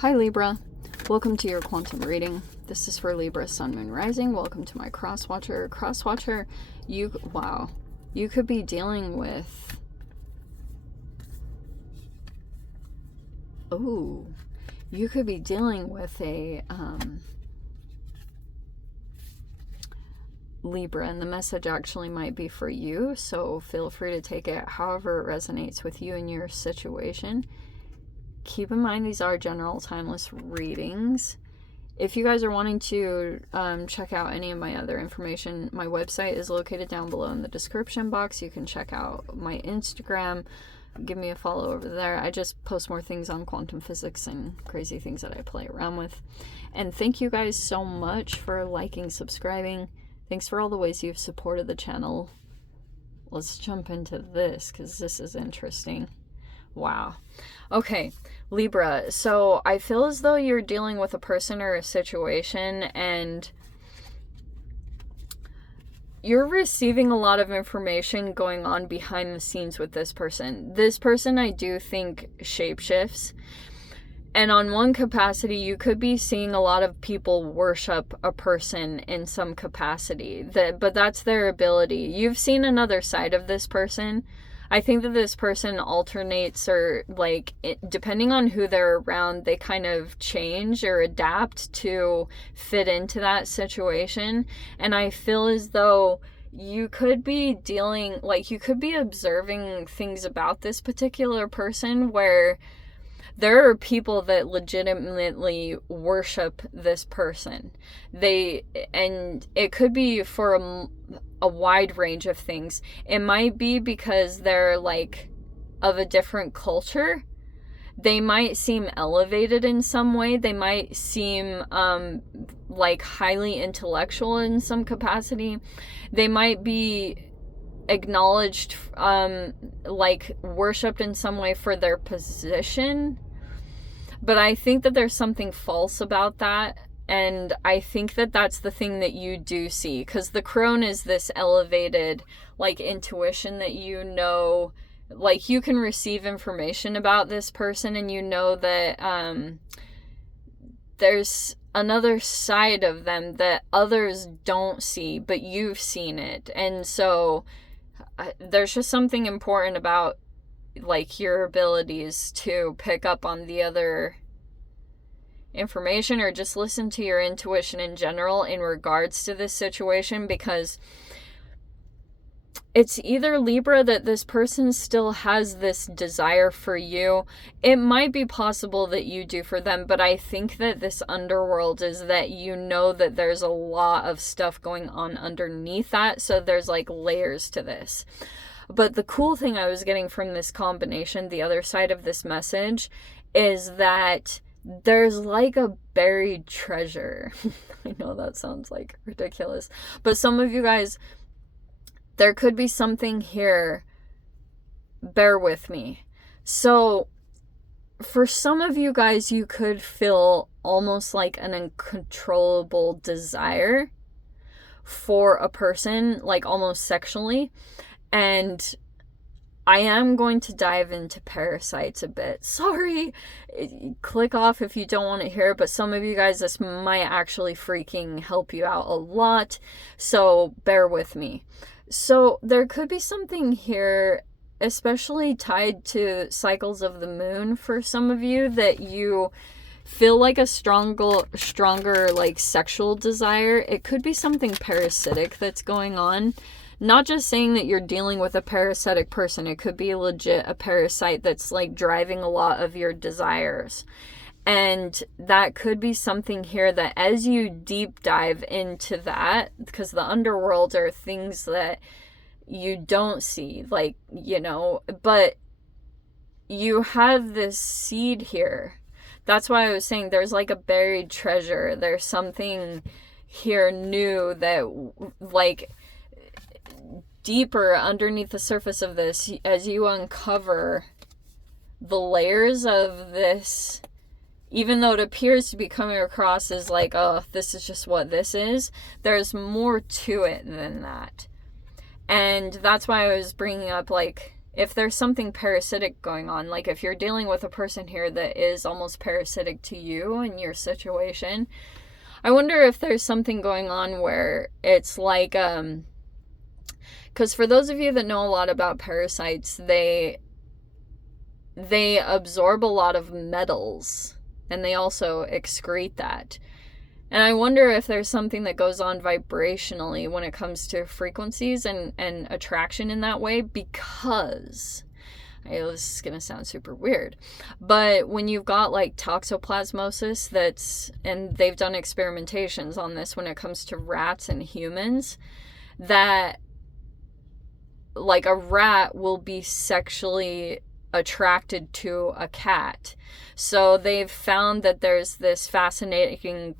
Hi Libra, welcome to your quantum reading. This is for Libra, Sun, Moon, Rising. Welcome to my cross-watcher. Cross-watcher, you could be dealing with... you could be dealing with a Libra, and the message actually might be for you, so feel free to take it however it resonates with you and your situation. Keep in mind these are general timeless readings. If you guys are wanting to check out any of my other information, my website is located down below in the description box. You can check out my Instagram. Give me a follow over there. I just post more things on quantum physics and crazy things that I play around with. And thank you guys so much for liking, subscribing. Thanks for all the ways you've supported the channel. Let's jump into this because this is interesting. Wow. Okay, Libra. So I feel as though you're dealing with a person or a situation and you're receiving a lot of information going on behind the scenes with this person. This person, I do think, shapeshifts. And on one capacity, you could be seeing a lot of people worship a person in some capacity. But that's their ability. You've seen another side of this person. I think that this person alternates, or like, depending on who they're around, they kind of change or adapt to fit into that situation. And I feel as though you could be dealing, like, you could be observing things about this particular person where there are people that legitimately worship this person. And it could be for a wide range of things. It might be because they're like of a different culture. They might seem elevated in some way. They might seem like highly intellectual in some capacity. They might be acknowledged, like worshipped in some way for their position. But I think that there's something false about that. And I think that that's the thing that you do see. Because the crone is this elevated, like, intuition that you know, like, you can receive information about this person and you know that there's another side of them that others don't see, but you've seen it. And so there's just something important about, like, your abilities to pick up on the other information or just listen to your intuition in general in regards to this situation, because it's either, Libra, that this person still has this desire for you. It might be possible that you do for them, but I think that this underworld is that you know that there's a lot of stuff going on underneath that, so there's like layers to this. But the cool thing I was getting from this combination, the other side of this message, is that there's like a buried treasure. I know that sounds like ridiculous, but some of you guys, there could be something here. Bear with me. So for some of you guys, you could feel almost like an uncontrollable desire for a person, like almost sexually. And I am going to dive into parasites a bit. Sorry, click off if you don't want to hear it, but some of you guys, this might actually freaking help you out a lot, so bear with me. So there could be something here, especially tied to cycles of the moon for some of you, that you feel like a stronger like sexual desire. It could be something parasitic that's going on. Not just saying that you're dealing with a parasitic person. It could be legit a parasite that's like driving a lot of your desires. And that could be something here that as you deep dive into that, because the underworld are things that you don't see, like, you know, but you have this seed here. That's why I was saying there's like a buried treasure. There's something here new that, like, deeper underneath the surface of this, as you uncover the layers of this, even though it appears to be coming across as like, oh, this is just what this is, there's more to it than that. And that's why I was bringing up, like, if there's something parasitic going on, like if you're dealing with a person here that is almost parasitic to you in your situation, I wonder if there's something going on where it's like, because for those of you that know a lot about parasites, they absorb a lot of metals, and they also excrete that. And I wonder if there's something that goes on vibrationally when it comes to frequencies and attraction in that way, because, this is going to sound super weird, but when you've got like toxoplasmosis, and they've done experimentations on this when it comes to rats and humans, that like a rat will be sexually attracted to a cat. So they've found that there's this fascinating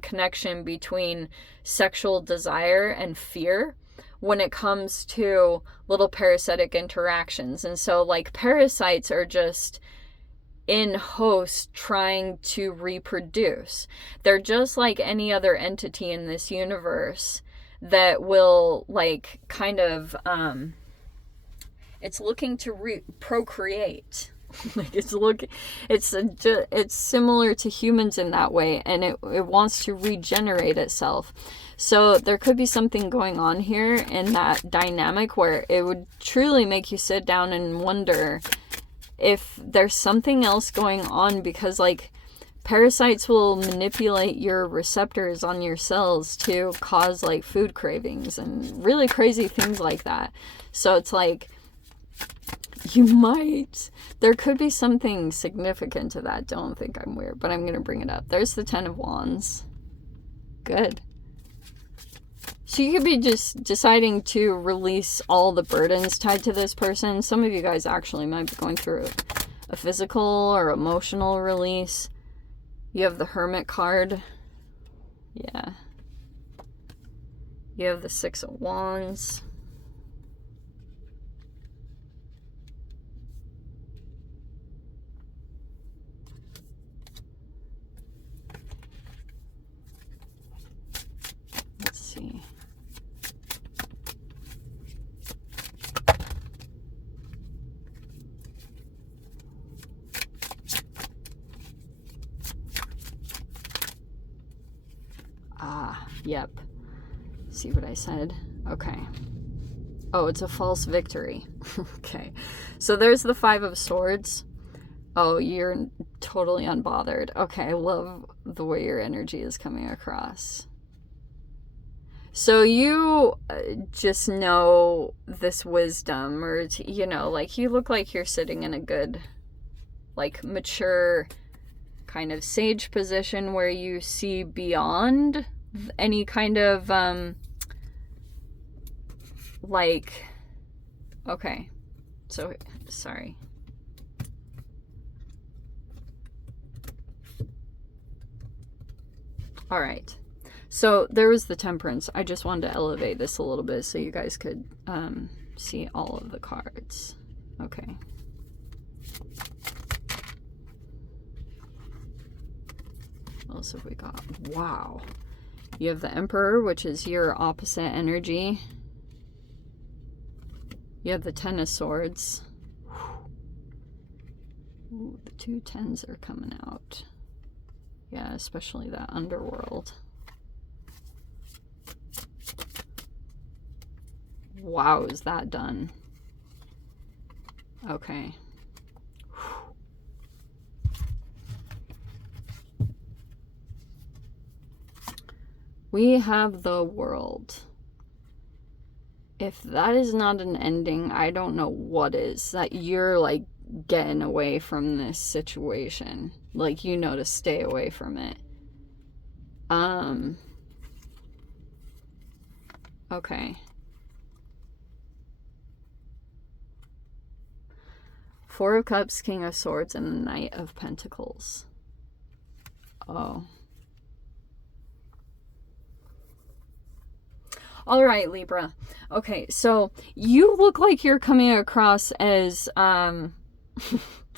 connection between sexual desire and fear when it comes to little parasitic interactions. And so like parasites are just in host trying to reproduce. They're just like any other entity in this universe that will like kind of it's looking to procreate. Like it's similar to humans in that way, and it wants to regenerate itself. So there could be something going on here in that dynamic where it would truly make you sit down and wonder if there's something else going on, because like parasites will manipulate your receptors on your cells to cause like food cravings and really crazy things like that. So it's like, there could be something significant to that. Don't think I'm weird, but I'm going to bring it up. There's the 10 of Wands. Good. So you could be just deciding to release all the burdens tied to this person. Some of you guys actually might be going through a physical or emotional release. You have the Hermit card. Yeah. You have the 6 of Wands. Let's see. Yep. See what I said? Okay. Oh, it's a false victory. Okay. So there's the 5 of Swords. Oh, you're totally unbothered. Okay, I love the way your energy is coming across. So you just know this wisdom, or, you know, like you look like you're sitting in a good, like mature kind of sage position where you see beyond any kind of like, okay, so sorry, all right, so there was the Temperance. I just wanted to elevate this a little bit so you guys could see all of the cards. Okay. What else have we got? Wow. You have the Emperor, which is your opposite energy. You have the 10 of Swords. Ooh, the 2 10s are coming out. Yeah, especially that underworld. Wow, is that done? Okay. We have the World. If that is not an ending, I don't know what is. That you're like getting away from this situation. Like, you know to stay away from it. Okay. 4 of Cups, King of Swords, and the Knight of Pentacles. Oh. All right, Libra. Okay, so you look like you're coming across as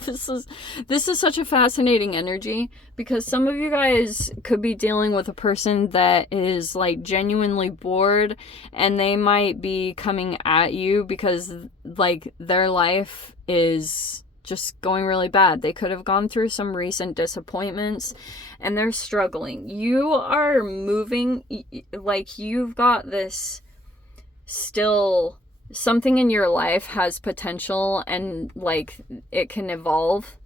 This is such a fascinating energy, because some of you guys could be dealing with a person that is like genuinely bored, and they might be coming at you because like their life is just going really bad. They could have gone through some recent disappointments and they're struggling. You are moving, like you've got this still, something in your life has potential and like it can evolve.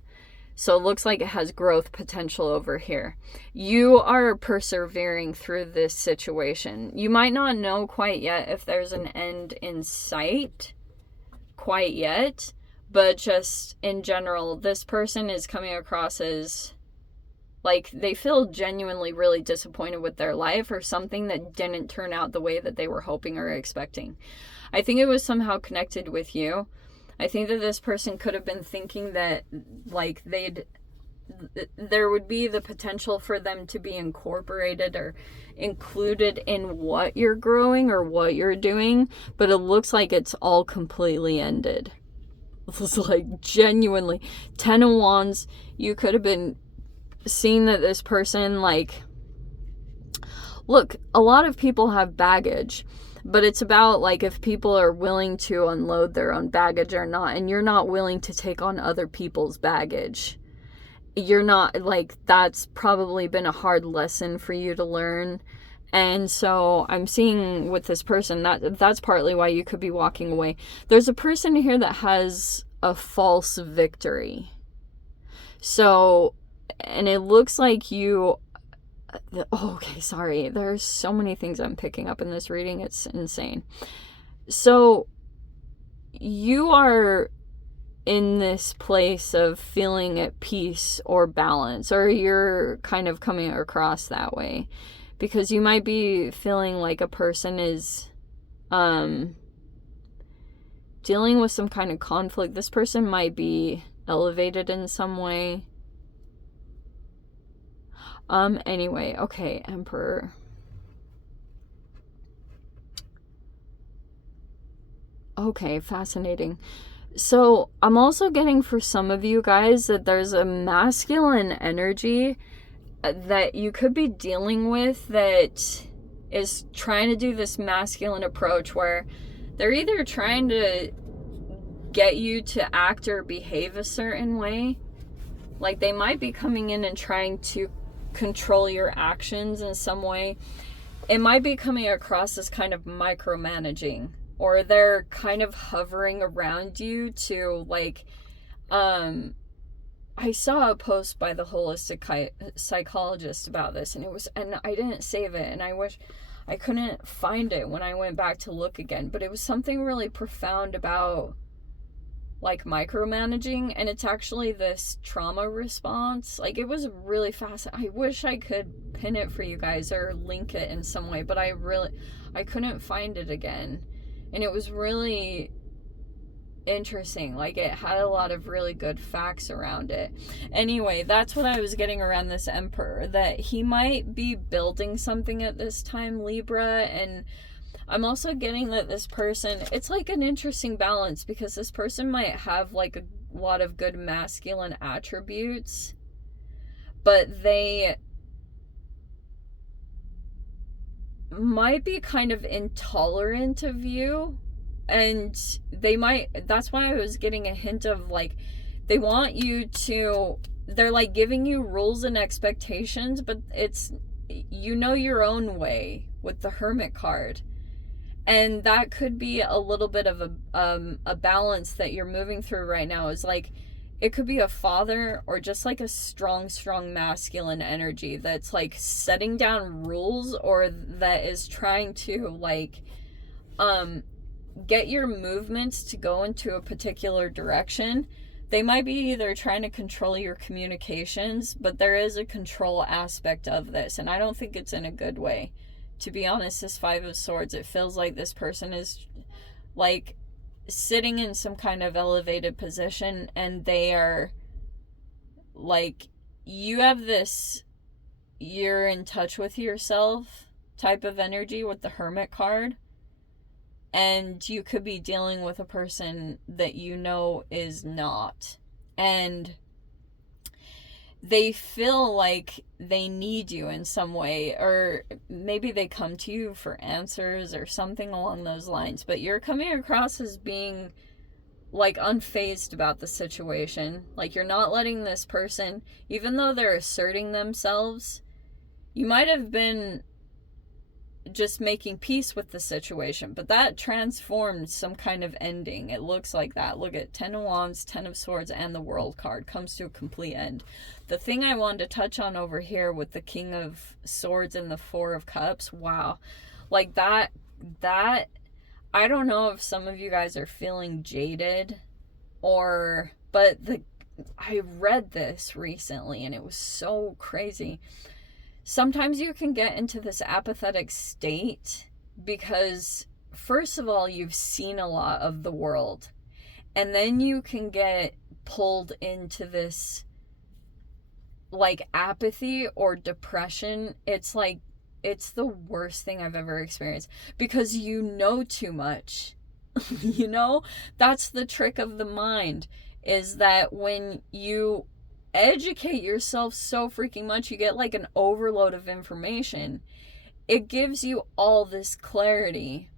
So it looks like it has growth potential over here. You are persevering through this situation. You might not know quite yet if there's an end in sight quite yet, but just in general, this person is coming across as like they feel genuinely really disappointed with their life, or something that didn't turn out the way that they were hoping or expecting. I think it was somehow connected with you. I think that this person could have been thinking that like there would be the potential for them to be incorporated or included in what you're growing or what you're doing, but it looks like it's all completely ended. It's like genuinely 10 of Wands. You could have been seeing that this person, like, look, a lot of people have baggage, but it's about like if people are willing to unload their own baggage or not, and you're not willing to take on other people's baggage. You're not, like, that's probably been a hard lesson for you to learn. And so I'm seeing with this person that's partly why you could be walking away. There's a person here that has a false victory. So, and it looks like you, okay, sorry. There's so many things I'm picking up in this reading. It's insane. So you are in this place of feeling at peace or balance, or you're kind of coming across that way, because you might be feeling like a person is dealing with some kind of conflict. This person might be elevated in some way. Anyway, okay, Emperor. Okay, fascinating. So I'm also getting for some of you guys that there's a masculine energy that you could be dealing with that is trying to do this masculine approach where they're either trying to get you to act or behave a certain way. Like they might be coming in and trying to control your actions in some way. It might be coming across as kind of micromanaging, or they're kind of hovering around you to like, I saw a post by the holistic psychologist about this, and I didn't save it, and I wish I couldn't find it when I went back to look again, but it was something really profound about like micromanaging, and it's actually this trauma response. Like it was really fast. I wish I could pin it for you guys or link it in some way, but I couldn't find it again. And it was really interesting. Like it had a lot of really good facts around it. Anyway, that's what I was getting around this Emperor, that he might be building something at this time, Libra. And I'm also getting that this person, it's like an interesting balance, because this person might have like a lot of good masculine attributes, but they might be kind of intolerant of you, and they might, that's why I was getting a hint of like they want you to, they're like giving you rules and expectations, but it's, you know, your own way with the Hermit card. And that could be a little bit of a balance that you're moving through right now. Is like, it could be a father or just like a strong masculine energy that's like setting down rules, or that is trying to like get your movements to go into a particular direction. They might be either trying to control your communications, but there is a control aspect of this, and I don't think it's in a good way. To be honest, this Five of Swords, it feels like this person is like sitting in some kind of elevated position, and they are like, you have this you're in touch with yourself type of energy with the Hermit card, and you could be dealing with a person that you know is not. and they feel like they need you in some way, or maybe they come to you for answers or something along those lines, but you're coming across as being like unfazed about the situation. Like, you're not letting this person, even though they're asserting themselves, you might have been just making peace with the situation, but that transformed some kind of ending. It looks like that. Look at 10 of Wands, 10 of Swords, and the World card comes to a complete end. The thing I wanted to touch on over here with the King of Swords and the Four of Cups, wow, like that I don't know if some of you guys are feeling jaded, but I read this recently and it was so crazy. Sometimes you can get into this apathetic state because, first of all, you've seen a lot of the world, and then you can get pulled into this like apathy or depression. It's like, it's the worst thing I've ever experienced because you know too much. You know, that's the trick of the mind, is that when you educate yourself so freaking much, you get like an overload of information. It gives you all this clarity,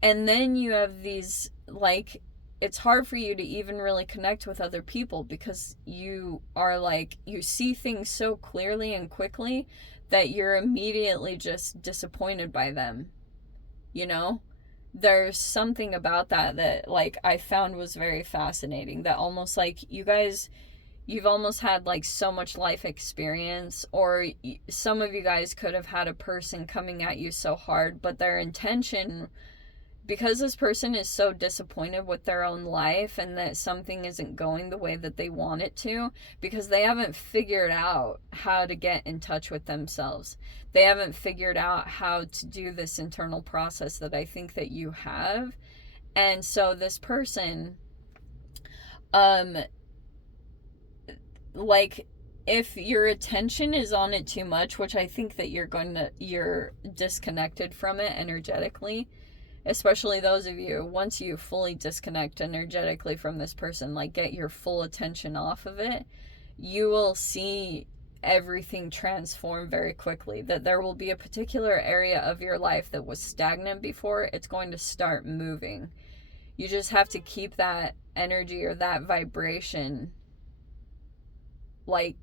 and then you have these, like, it's hard for you to even really connect with other people because you are like, you see things so clearly and quickly that you're immediately just disappointed by them. You know, there's something about that like I found was very fascinating, that almost like you've almost had like so much life experience, or some of you guys could have had a person coming at you so hard, but their intention, because this person is so disappointed with their own life and that something isn't going the way that they want it to, because they haven't figured out how to get in touch with themselves. They haven't figured out how to do this internal process that I think that you have. And so this person, like, if your attention is on it too much, which I think that you're disconnected from it energetically, especially those of you, once you fully disconnect energetically from this person, like get your full attention off of it, you will see everything transform very quickly. That there will be a particular area of your life that was stagnant before, it's going to start moving. You just have to keep that energy or that vibration like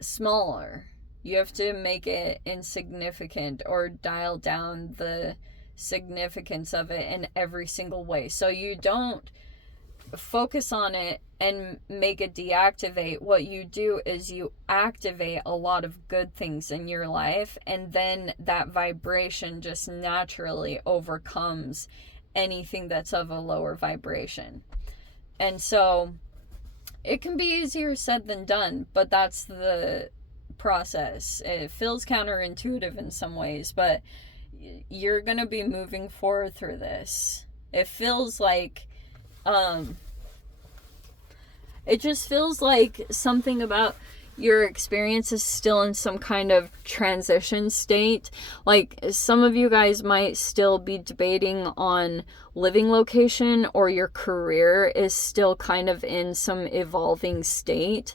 smaller. You have to make it insignificant or dial down the significance of it in every single way. So you don't focus on it and make it deactivate. What you do is you activate a lot of good things in your life, and then that vibration just naturally overcomes anything that's of a lower vibration. And so it can be easier said than done, but that's the process. It feels counterintuitive in some ways, but you're going to be moving forward through this. It feels like, it just feels like something about your experience is still in some kind of transition state. Like, some of you guys might still be debating on living location, or your career is still kind of in some evolving state.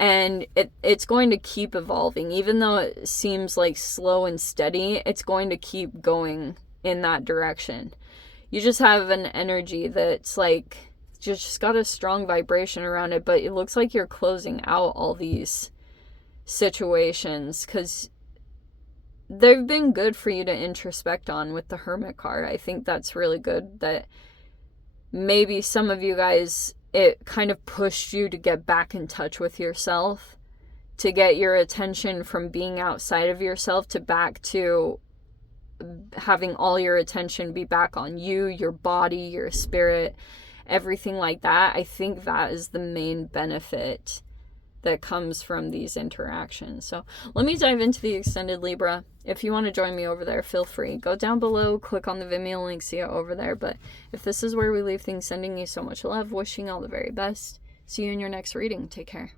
And it's going to keep evolving. Even though it seems like slow and steady, it's going to keep going in that direction. You just have an energy that's like, just got a strong vibration around it, but it looks like you're closing out all these situations because they've been good for you to introspect on with the Hermit card. I think that's really good, that maybe some of you guys, it kind of pushed you to get back in touch with yourself, to get your attention from being outside of yourself to back to having all your attention be back on you, your body, your spirit, everything like that. I think that is the main benefit that comes from these interactions. So let me dive into the extended Libra. If you want to join me over there, feel free. Go down below, click on the Vimeo link, see it over there. But if this is where we leave things, sending you so much love, wishing all the very best. See you in your next reading. Take care.